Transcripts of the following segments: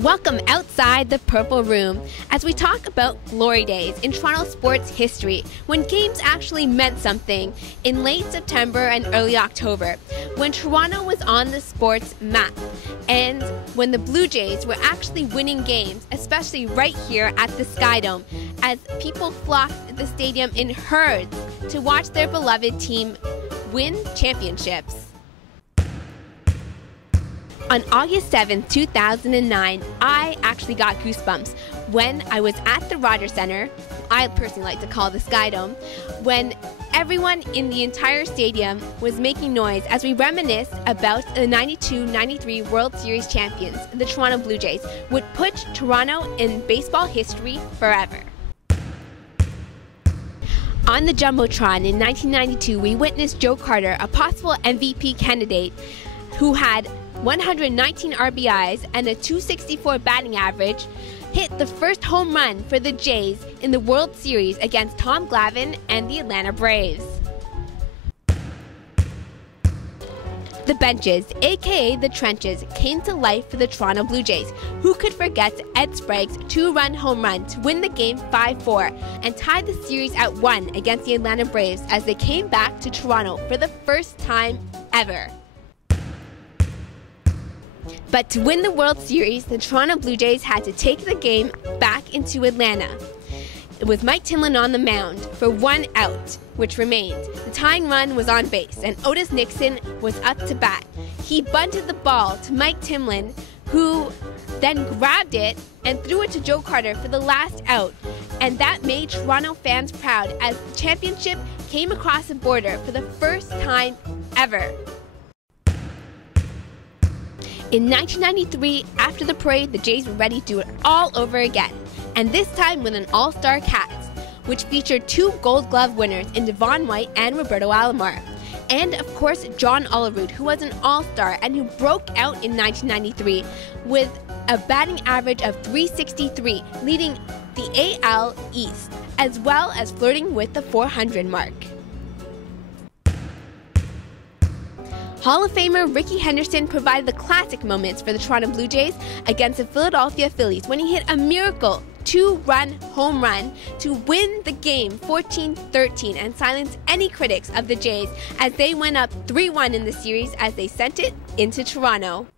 Welcome outside the Purple Room as we talk about glory days in Toronto sports history when games actually meant something in late September and early October, when Toronto was on the sports map and when the Blue Jays were actually winning games, especially right here at the Skydome, as people flocked to the stadium in herds to watch their beloved team win championships. On August 7, 2009, I actually got goosebumps when I was at the Rogers Centre, I personally like to call the Skydome, when everyone in the entire stadium was making noise as we reminisced about the 92-93 World Series champions, the Toronto Blue Jays, would put Toronto in baseball history forever. On the Jumbotron in 1992, we witnessed Joe Carter, a possible MVP candidate who had 119 RBIs and a .264 batting average, hit the first home run for the Jays in the World Series against Tom Glavine and the Atlanta Braves. The benches, aka the trenches, came to life for the Toronto Blue Jays. Who could forget Ed Sprague's two-run home run to win the game 5-4 and tie the series at 1 against the Atlanta Braves as they came back to Toronto for the first time ever. But to win the World Series, the Toronto Blue Jays had to take the game back into Atlanta. With Mike Timlin on the mound for 1 out, which remained. The tying run was on base, and Otis Nixon was up to bat. He bunted the ball to Mike Timlin, who then grabbed it and threw it to Joe Carter for the last out. And that made Toronto fans proud as the championship came across the border for the first time ever. In 1993, after the parade, the Jays were ready to do it all over again, and this time with an all-star cast, which featured 2 Gold Glove winners in Devon White and Roberto Alomar, and of course John Olerud, who was an all-star and who broke out in 1993 with a batting average of .363, leading the AL East, as well as flirting with the .400 mark. Hall of Famer Rickey Henderson provided the classic moments for the Toronto Blue Jays against the Philadelphia Phillies when he hit a miracle 2-run home run to win the game 14-13 and silence any critics of the Jays as they went up 3-1 in the series as they sent it into Toronto.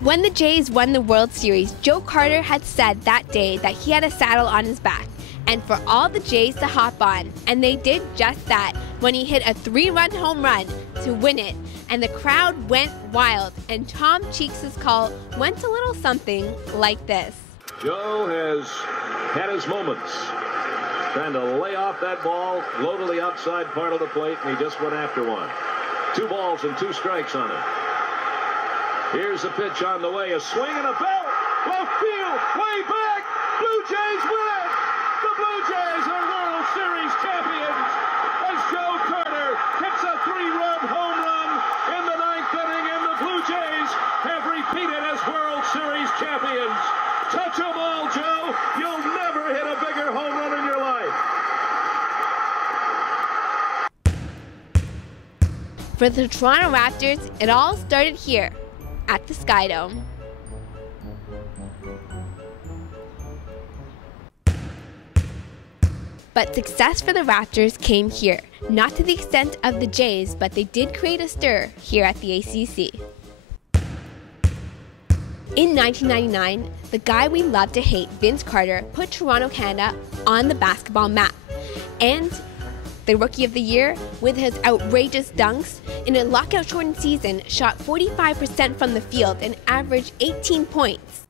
When the Jays won the World Series, Joe Carter had said that day that he had a saddle on his back and for all the Jays to hop on, and they did just that when he hit a 3-run home run to win it, and the crowd went wild, and Tom Cheeks' call went a little something like this. Joe has had his moments, trying to lay off that ball low to the outside part of the plate, and he just went after one. 2 balls and 2 strikes on him. Here's the pitch on the way, a swing and a belt, left field, way back, Blue Jays win it! The Blue Jays are World Series champions as Joe Carter hits a 3-run home run in the 9th inning, and the Blue Jays have repeated as World Series champions. Touch 'em all, Joe. You'll never hit a bigger home run in your life. For the Toronto Raptors, it all started here at the Skydome. But success for the Raptors came here, not to the extent of the Jays, but they did create a stir here at the ACC. In 1999, the guy we love to hate, Vince Carter, put Toronto, Canada on the basketball map. And the Rookie of the Year, with his outrageous dunks, in a lockout-shortened season, shot 45% from the field and averaged 18 points.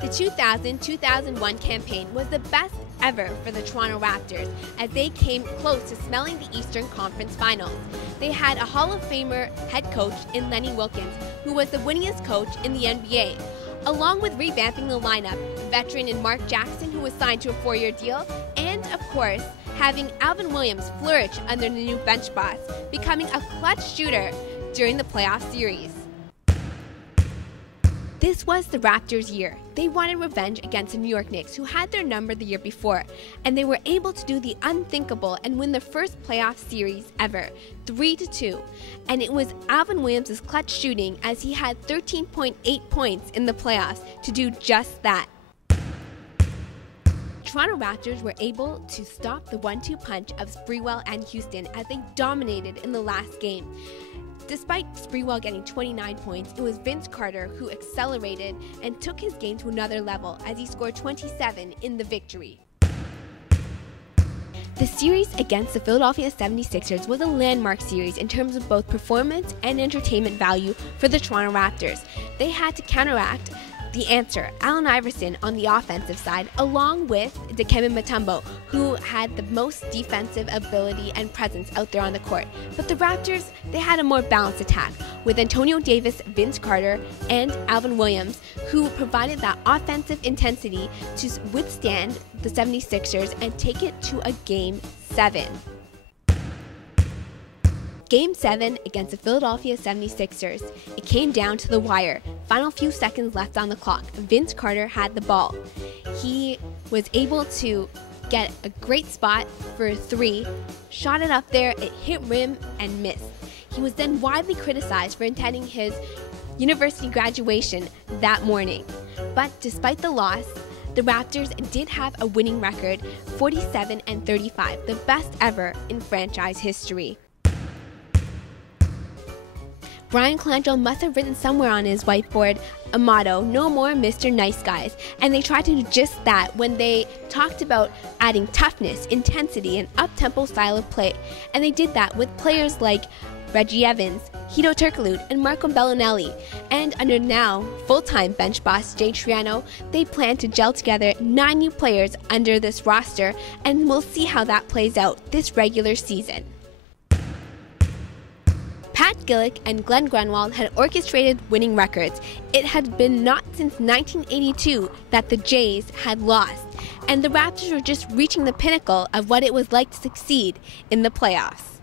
The 2000-2001 campaign was the best ever for the Toronto Raptors as they came close to smelling the Eastern Conference Finals. They had a Hall of Famer head coach in Lenny Wilkens, who was the winningest coach in the NBA, along with revamping the lineup, veteran in Mark Jackson, who was signed to a 4-year deal, and of course, having Alvin Williams flourish under the new bench boss, becoming a clutch shooter during the playoff series. This was the Raptors' year. They wanted revenge against the New York Knicks, who had their number the year before, and they were able to do the unthinkable and win their first playoff series ever, 3-2. And it was Alvin Williams' clutch shooting, as he had 13.8 points in the playoffs, to do just that. Toronto Raptors were able to stop the 1-2 punch of Sprewell and Houston as they dominated in the last game. Despite Sprewell getting 29 points, it was Vince Carter who accelerated and took his game to another level as he scored 27 in the victory. The series against the Philadelphia 76ers was a landmark series in terms of both performance and entertainment value for the Toronto Raptors. They had to counteract the answer, Allen Iverson, on the offensive side, along with Dikembe Mutombo, who had the most defensive ability and presence out there on the court. But the Raptors, they had a more balanced attack, with Antonio Davis, Vince Carter, and Alvin Williams, who provided that offensive intensity to withstand the 76ers and take it to a Game 7. Game 7 against the Philadelphia 76ers. It came down to the wire. Final few seconds left on the clock. Vince Carter had the ball. He was able to get a great spot for a 3, shot it up there, it hit rim and missed. He was then widely criticized for attending his university graduation that morning. But despite the loss, the Raptors did have a winning record, 47-35, the best ever in franchise history. Brian Colangelo must have written somewhere on his whiteboard a motto, "No more Mr. Nice Guys," and they tried to do just that when they talked about adding toughness, intensity, and up-tempo style of play, and they did that with players like Reggie Evans, Hedo Turkoglu, and Marco Bellinelli. And under now full-time bench boss Jay Triano, they plan to gel together 9 new players under this roster, and we'll see how that plays out this regular season. Pat Gillick and Glenn Grunwald had orchestrated winning records. It had been not since 1982 that the Jays had lost, and the Raptors were just reaching the pinnacle of what it was like to succeed in the playoffs.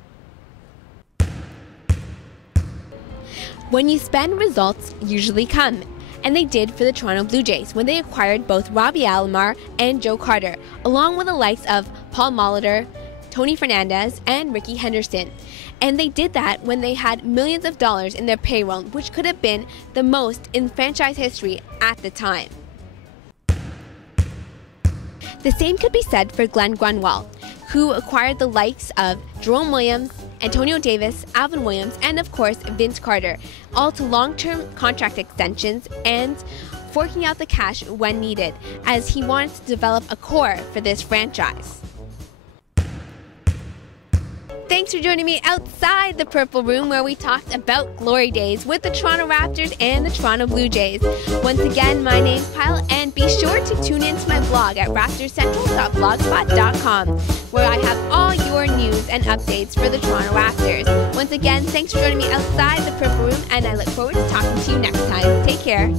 When you spend, results usually come, and they did for the Toronto Blue Jays when they acquired both Robbie Alomar and Joe Carter, along with the likes of Paul Molitor, Tony Fernandez, and Ricky Henderson. And they did that when they had millions of dollars in their payroll, which could have been the most in franchise history at the time. The same could be said for Glenn Grunwald, who acquired the likes of Jerome Williams, Antonio Davis, Alvin Williams, and of course Vince Carter, all to long-term contract extensions and forking out the cash when needed, as he wanted to develop a core for this franchise. Thanks for joining me outside the Purple Room, where we talked about glory days with the Toronto Raptors and the Toronto Blue Jays. Once again, my name's Pyle, and be sure to tune into my blog at raptorscentral.blogspot.com, where I have all your news and updates for the Toronto Raptors. Once again, thanks for joining me outside the Purple Room, and I look forward to talking to you next time. Take care.